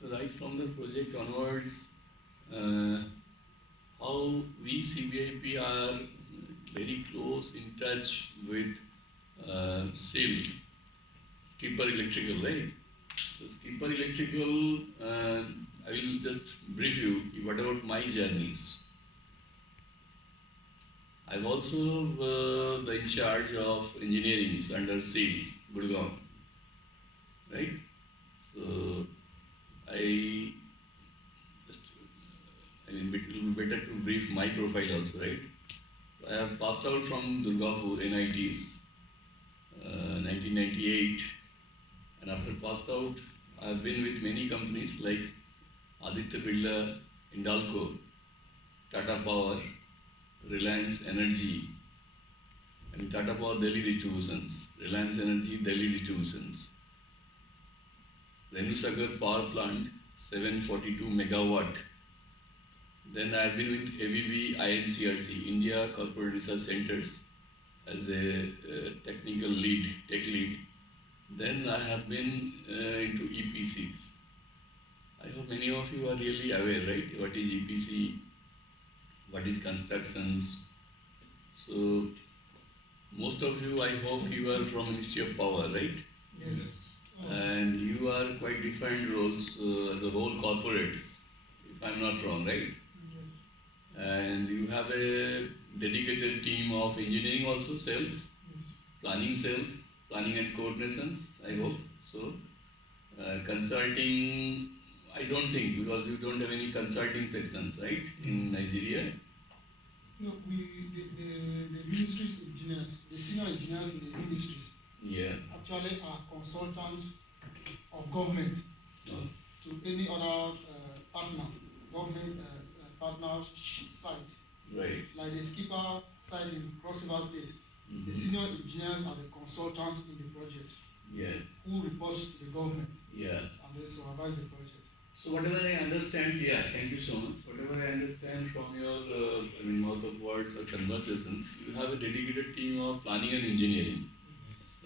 So right from the project onwards, uh, how we CBIP are very close in touch with SIL, Skipper Electrical, right? So Skipper Electrical, I will just brief you what about my journeys. I'm also the in charge of engineering under SIL, Gurgaon, right? So I just, it will be better to brief my profile also, right? I have passed out from Durgapur NITs, 1998, and after passed out, I have been with many companies like Aditya Birla, Hindalco, Tata Power, Reliance Energy, and Tata Power Delhi Distributions, Reliance Energy Delhi Distributions, Renusagar Power Plant, 742 megawatt. Then I have been with ABB INCRC, India Corporate Research Centers, as a technical lead, tech lead. Then I have been into EPCs. I hope many of you are really aware, right? What is EPC? What is constructions? So most of you, I hope you are from Ministry of Power, right? Yes. And you are quite different roles as a whole corporates, if I'm not wrong, right? Yes. And you have a dedicated team of engineering also, sales, planning and coordinations, I hope. So, consulting, I don't think, because you don't have any consulting sections, right, in Nigeria? No, the ministries engineers, the senior engineers in the ministries Yeah. actually are consultants of government No. to any other partner, government partner site, Right. like the skipper site in Cross River State. Mm-hmm. The senior engineers are the consultants in the project Yes. who reports to the government Yeah. and they supervise the project. So whatever I understand, yeah, thank you so much. Whatever I understand from your, mouth of words or conversations, you have a dedicated team of planning and engineering,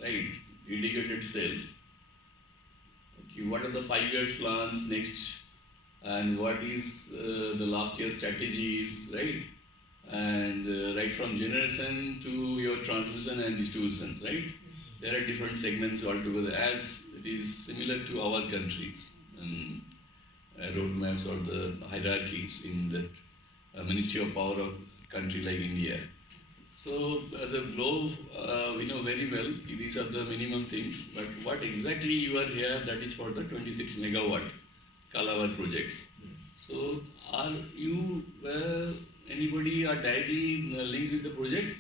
right? Dedicated sales. Okay, what are the 5 years plans next, and what is the last year strategies, right? And right from generation to your transmission and distribution, right? Yes. There are different segments altogether, as it is similar to our countries. Roadmaps or the hierarchies in the Ministry of Power of country like India. So as a globe, we know very well these are the minimum things, but what exactly you are here, that is for the 26 megawatt Calabar projects. So are you, anybody are directly linked with the projects?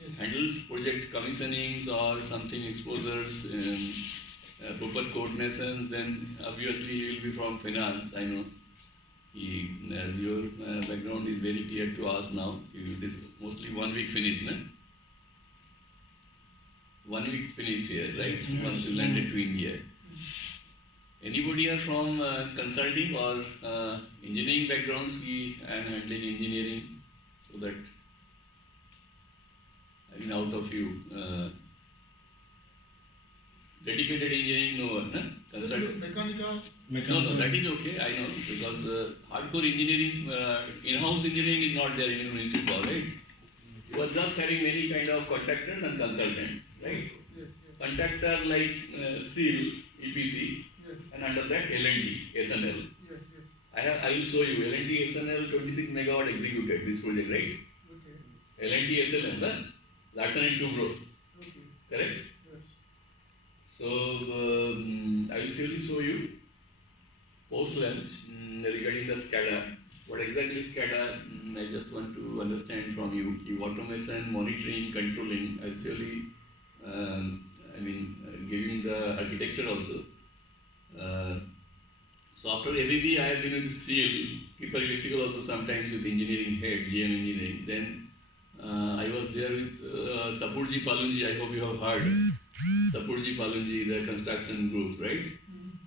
Yes. Handle project commissionings or something exposures, proper coordinations, then obviously he will be from finance, I know. He, as your background is very clear to us now, it is mostly 1 week finished, no? 1 week finished here, right? Yes. Once you landed to India. Anybody are from consulting or engineering backgrounds and handling engineering, so that, out of you, dedicated engineering, no one, consulting. Mechanical. No, that is okay, I know, because hardcore engineering, in-house engineering is not there in Ministry of Power, right? You are just having many kind of contractors and consultants, right? Yes. Contractor like SEAL, EPC, Yes. and under that L&T, SNL. Yes. I will show you L&T, SNL, 26 megawatt executed this project, right? Okay. L&T, SNL, Larsen and Toubro, Okay. correct? Yes. So I will surely show you post lunch regarding the SCADA. What exactly is SCADA? I just want to understand from you. Automation, monitoring, controlling. I will surely, giving the architecture also. So after ABB, I have been with CL, Skipper Electrical also sometimes with engineering head, GM engineering. Then I was there with Sapurji Palunji, I hope you have heard. Sapurji Palunji, the construction group, right?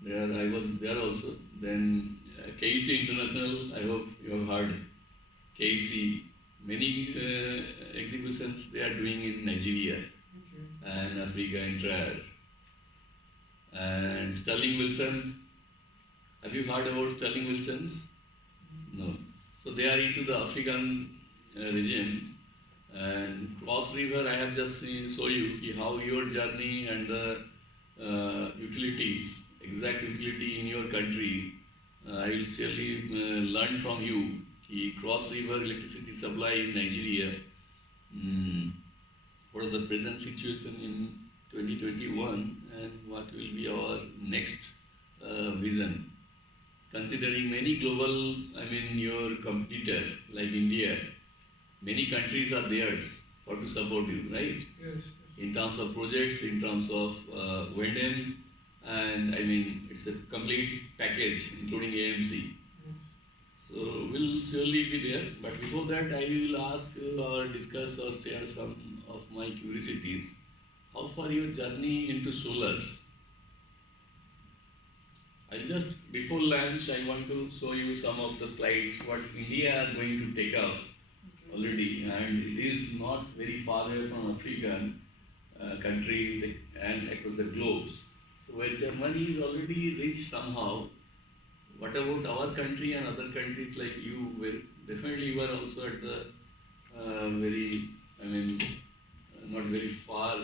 There I was there also. Then KEC International, I hope you have heard. KEC, many exhibitions they are doing in Nigeria and Africa entire. And Sterling Wilson, Have you heard about Sterling Wilson's? No. So they are into the African regions, and Cross River I have just seen, show you how your journey and the utilities, exact utility in your country. I will surely learn from you. The Cross River electricity supply in Nigeria. Mm, what is the present situation in 2021 and what will be our next vision? Considering many global, I mean your competitor like India, many countries are theirs for to support you, right? Yes. In terms of projects, in terms of wind and I mean it's a complete package including AMC. Yes. So we'll surely be there. But before that, I will ask or discuss or share some of my curiosities. How far your journey into solars? I'll just before lunch, I want to show you some of the slides what India are going to take off Okay. already, and it is not very far away from African countries and across the globe. So where Germany is already reached somehow. What about our country and other countries like you? Well, definitely you are also at the very, I mean, not very far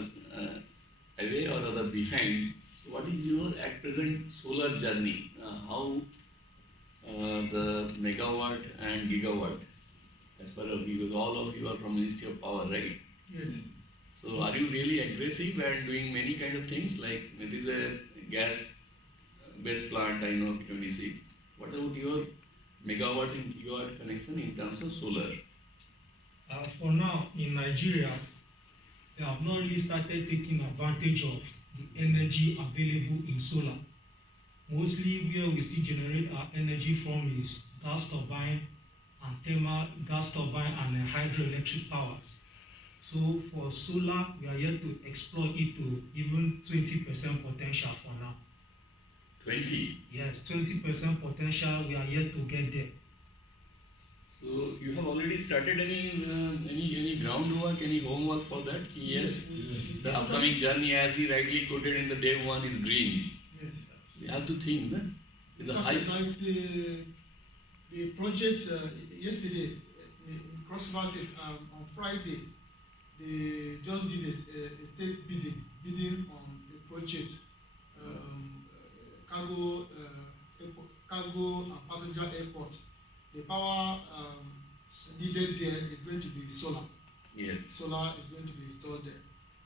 away or rather behind. So, what is your at present solar journey? How the megawatt and gigawatt, as per of because all of you are from Ministry of Power, right? Yes. So, are you really aggressive and doing many kind of things like it is a gas based plant? I know P26. What about your megawatt and gigawatt connection in terms of solar? For now, in Nigeria, they have not really started taking advantage of the energy available in solar. Mostly where we still generate our energy from is gas turbine and thermal gas turbine and hydroelectric powers. So for solar, we are yet to exploit it to even 20% potential for now. 20. Yes, 20% potential, we are yet to get there. So you have already started any groundwork, any homework for that? Yes. The upcoming journey, as he rightly quoted in the day one, is green. Yes. You have to think, no? It's a high. Like the project yesterday in Cross River State on Friday, they just did a state bidding on a project, cargo and passenger airport. The power needed there is going to be solar. Yes. Solar is going to be installed there,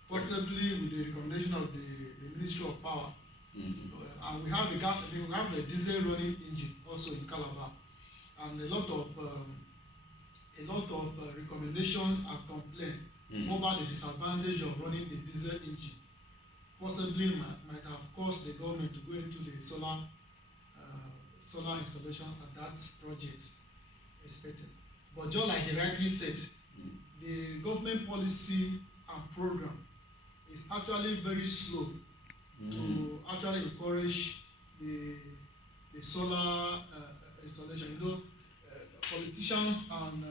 possibly with the recommendation of the Ministry of Power. Mm-hmm. And we have a diesel running engine also in Calabar, and a lot of recommendation and complaint over the disadvantage of running the diesel engine. Possibly might have caused the government to go into the solar installation at that project expected. But just like he rightly said, the government policy and program is actually very slow to actually encourage the solar installation. You know, politicians and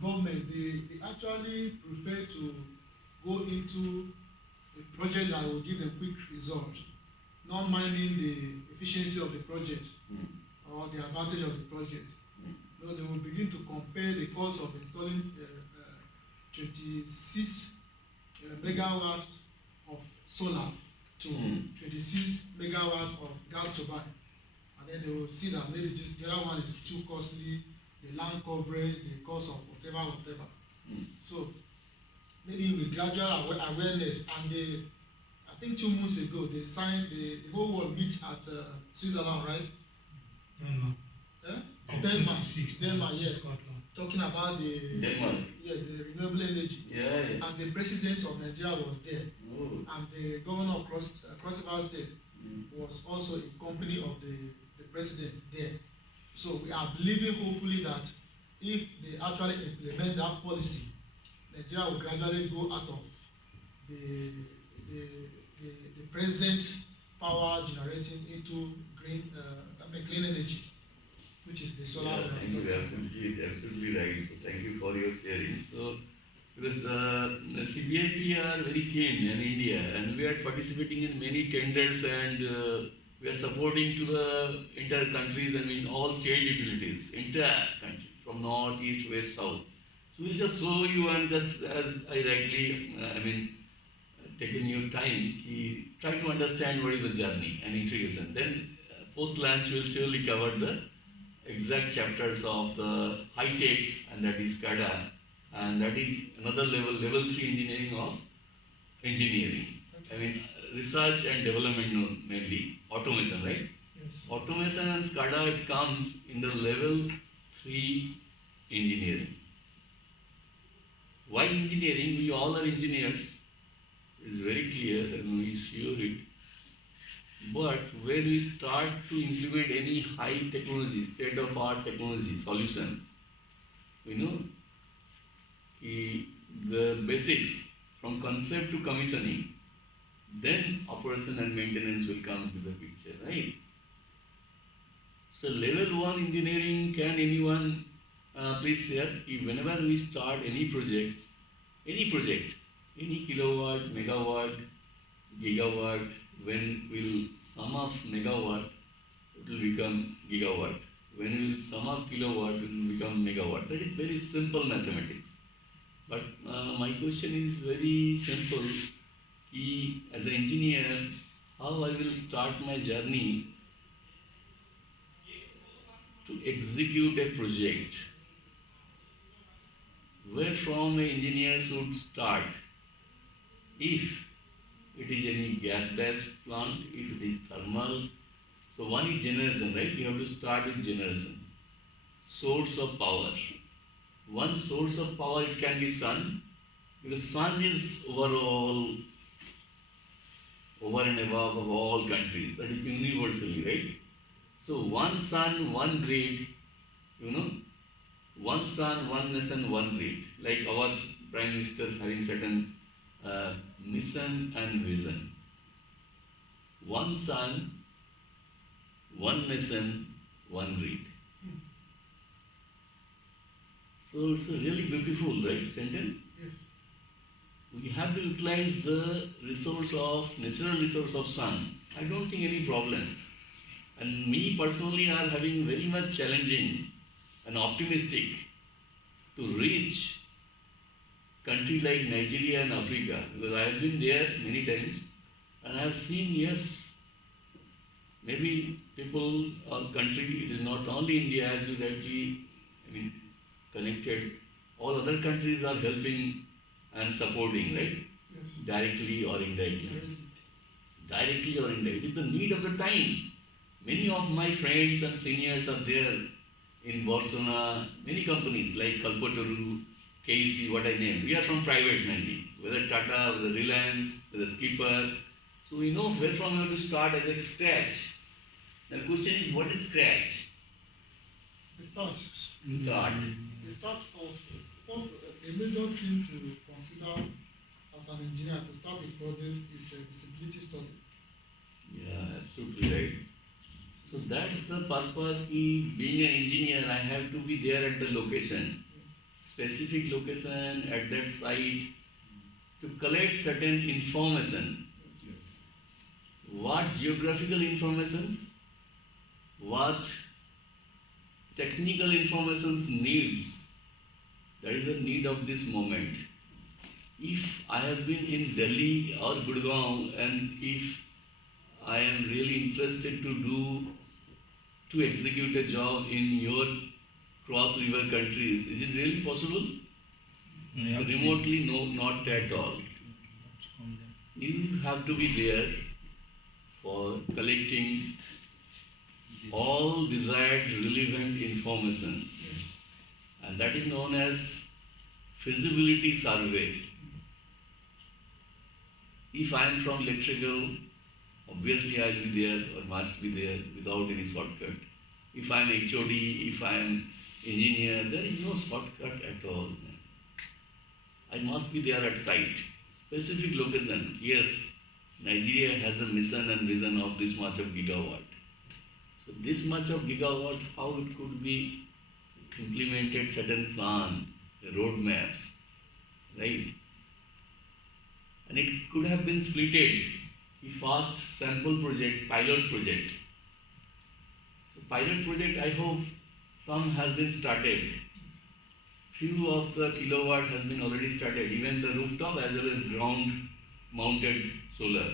government they actually prefer to go into a project that will give them quick result, not minding the efficiency of the project or the advantage of the project. No, they will begin to compare the cost of installing 26 megawatt of solar to 26 megawatt of gas turbine, and then they will see that maybe the other one is too costly, the land coverage, the cost of whatever. So maybe with gradual awareness, and I think 2 months ago they signed the whole world meet at Switzerland, right? Denmark, yes. Scotland. Talking about the renewable energy. Yeah. And the president of Nigeria was there. Oh. And the governor of Cross River State was also in company of the president there. So we are believing hopefully that if they actually implement that policy, Nigeria will gradually go out of the present power generating into clean energy, which is the solar. Yeah, thank you. Absolutely right. So thank you for your sharing. So because CBIP are very keen in India, and we are participating in many tenders and We are supporting to the entire countries and in all state utilities, entire country, from north, east, west, south. So we'll just show you and just as I rightly, taken your time, try to understand what is the journey and integration. Then post lunch we'll surely cover the exact chapters of the high tech, and that is SCADA, and that is another level, level 3 engineering of engineering. I mean, research and development mainly, automation, right? Yes. Automation and SCADA, it comes in the level 3 engineering. Why engineering? We all are engineers. It is very clear and we sure it. But when we start to implement any high technology, state of art technology solutions, we know the basics from concept to commissioning, then operation and maintenance will come to the picture, right? So level 1 engineering, can anyone please share if whenever we start any project, any kilowatt, megawatt, gigawatt, when will sum of megawatt, it will become gigawatt. When will sum of kilowatt, it will become megawatt. That is very simple mathematics. But my question is very simple. As an engineer, how I will start my journey to execute a project? Where from an engineer should start? If it is any gas-based plant, if it is thermal. So one is generation, right? You have to start with generation. Source of power. One source of power, it can be sun, because sun is overall, over and above of all countries, that is universally, right? So one sun, one grid, one sun, one nation, one grid. Like our Prime Minister having certain mission and vision. One sun, one nation, one grid. So it's a really beautiful, right, sentence? Yes. We have to utilize the natural resource of sun. I don't think any problem. And me personally are having very much challenging and optimistic to reach country like Nigeria and Africa, because I have been there many times and I have seen, yes, maybe people or country, it is not only India as you rightly, connected, all other countries are helping and supporting, right? Yes. Directly or indirectly. Very Directly or indirectly. It is the need of the time. Many of my friends and seniors are there in Barcelona, many companies like Kalpataru, KEC, what I named. We are from privates mainly, whether Tata, whether Reliance, whether Skipper. So we know where from we have to start as a scratch. The question is, what is scratch? The start. Start. The start of a major thing to consider as an engineer to start a project is a visibility study. Yeah, absolutely right. So that's the purpose. Being an engineer, I have to be there at the location, specific location at that site to collect certain information. What geographical informations, what technical informations needs, that is the need of this moment. If I have been in Delhi or Gurgaon and if I am really interested to execute a job in your cross river countries, is it really possible? Remotely, no, not at all. You have to be there for collecting all desired relevant informations, and that is known as feasibility survey. If I am from electrical, obviously I will be there or must be there without any shortcut. If I am HOD, if I am engineer, there is no shortcut at all. I must be there at site. Specific location. Yes, Nigeria has a mission and vision of this much of gigawatt. So this much of gigawatt, how it could be implemented, certain plan, roadmaps, right? And it could have been splitted fast sample project, pilot projects. So pilot project, I hope some has been started. Few of the kilowatt has been already started, even the rooftop as well as ground mounted solar.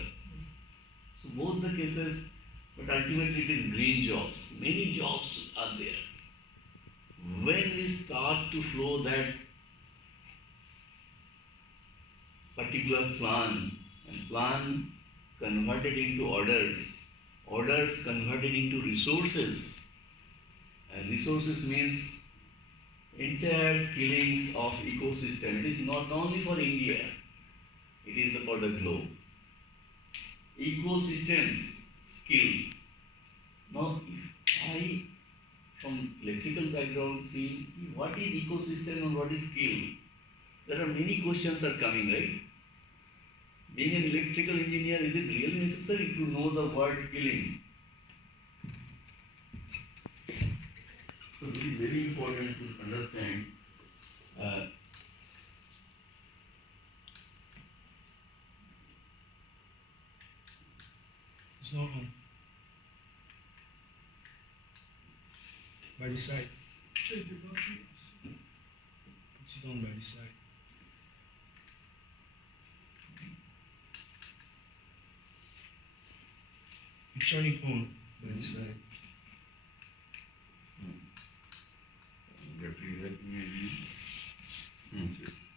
So both the cases, but ultimately it is green jobs. Many jobs are there. When we start to flow that particular plan and plan converted into orders converted into resources, and resources means entire skillings of ecosystem. It is not only for India, it is for the globe. Ecosystems, skills. Now, if I, from electrical background, see what is ecosystem and what is skill, there are many questions are coming, right? Being an electrical engineer, is it really necessary to know the word skilling? So this is very important to understand. It's not on. By the side. Check the battery. Put it on by the side. You turn it on by the side.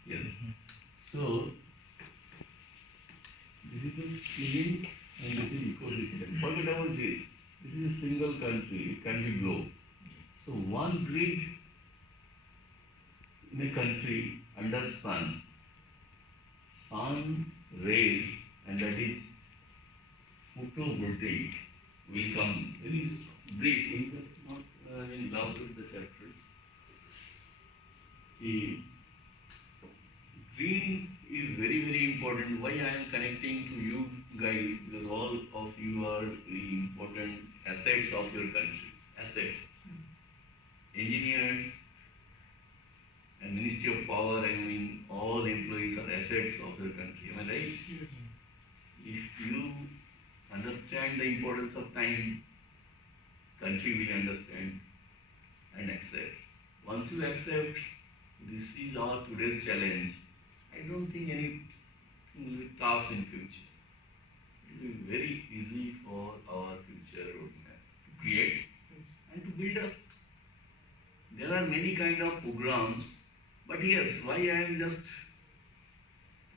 Yes. So, this is the skilling and this is ecosystem. Forget about this. This is a single country, it can be globe. So one grid in a country under sun rays, and that is photovoltaic will come very brief. We just not in love with the chapters. The green is very, very important. Why I am connecting to you guys? Because all of you are very important assets of your country. Assets. Engineers and Ministry of Power, I mean, all employees are assets of your country. Am I right? If you understand the importance of time, country will understand and accepts. Once you accept, this is our today's challenge. I don't think anything will be tough in future. It will be very easy for our future roadmap to create and to build up. There are many kind of programs, but yes, why I am just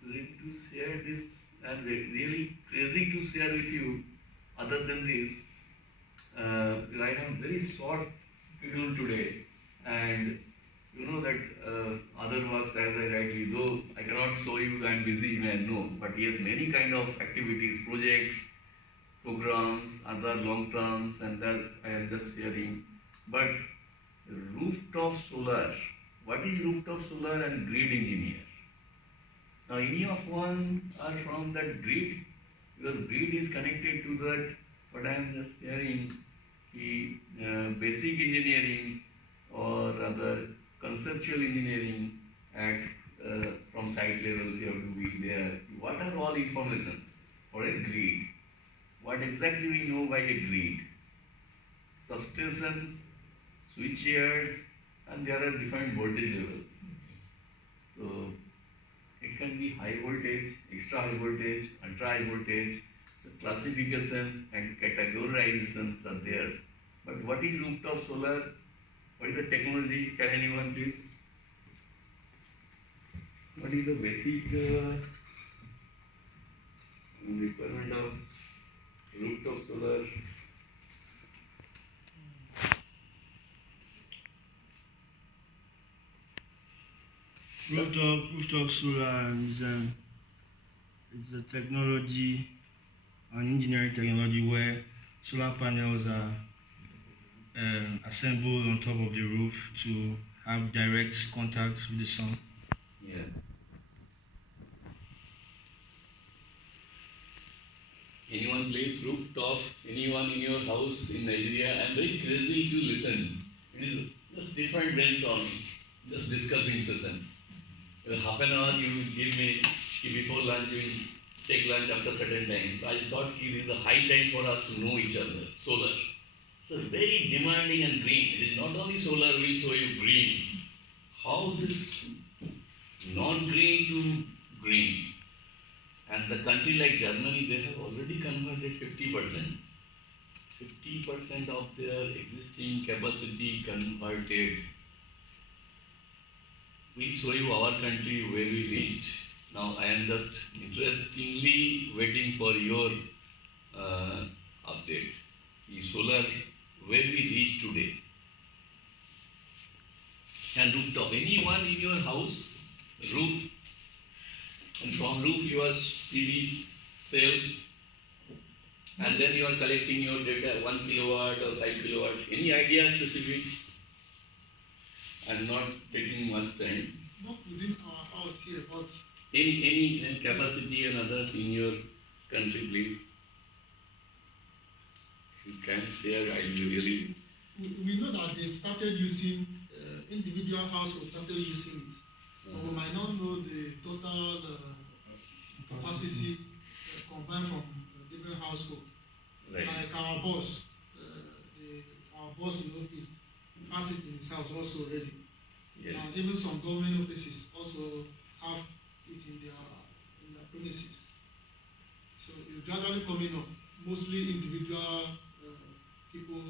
ready to share this and really crazy to share with you. Other than this, I have very short schedule today, and you know that other works as I rightly, though I cannot show you, I am busy, man, no, but yes, many kind of activities, projects, programs, other long terms, and that I am just sharing. But rooftop solar, what is rooftop solar and grid engineer? Now any of one are from that grid, because grid is connected to that, what I am just sharing, the basic engineering or rather conceptual engineering at from site levels you have to be there. What are all informations for a grid? What exactly we know by a grid? Substations, switchyards, and there are different voltage levels. So it can be high voltage, extra high voltage, ultra high voltage. So classifications and categorizations are there. But what is rooftop solar? What is the technology? Can anyone please? What is the basic requirement of rooftop solar? Rooftop solar is a technology, an engineering technology where solar panels are assembled on top of the roof to have direct contact with the sun. Yeah. Anyone plays rooftop? Anyone in your house in Nigeria? I'm very crazy to listen. It is just different brainstorming, just discussing sessions. Half an hour you will give me, before lunch you will take lunch after certain time. So I thought it is a high time for us to know each other. Solar. So very demanding and green. It is not only solar will show you green. How this non-green to green. And the country like Germany, they have already converted 50%. 50% of their existing capacity converted. We'll show you our country where we reached. Now I am just interestingly waiting for your update. The solar, where we reached today. And rooftop, anyone in your house, roof, and from roof you are PV cells, and then you are collecting your data 1 kilowatt or 5 kilowatt. Any idea specific? I'm not taking much time. Not within our house here, but Any capacity and others in your country, please. If you can share, I will really. we know that they've started using, individual households started using it. But we might not know the total capacity combined from different households. Right. Like our boss, our boss in office has it in his house also already. Yes. And even some government offices also have it in their premises. So it's gradually coming up. Mostly individual people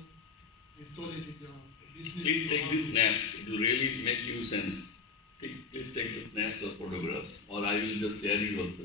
install it in their business. Please take these snaps. It will really make you sense. Please take the snaps or photographs, or I will just share it also.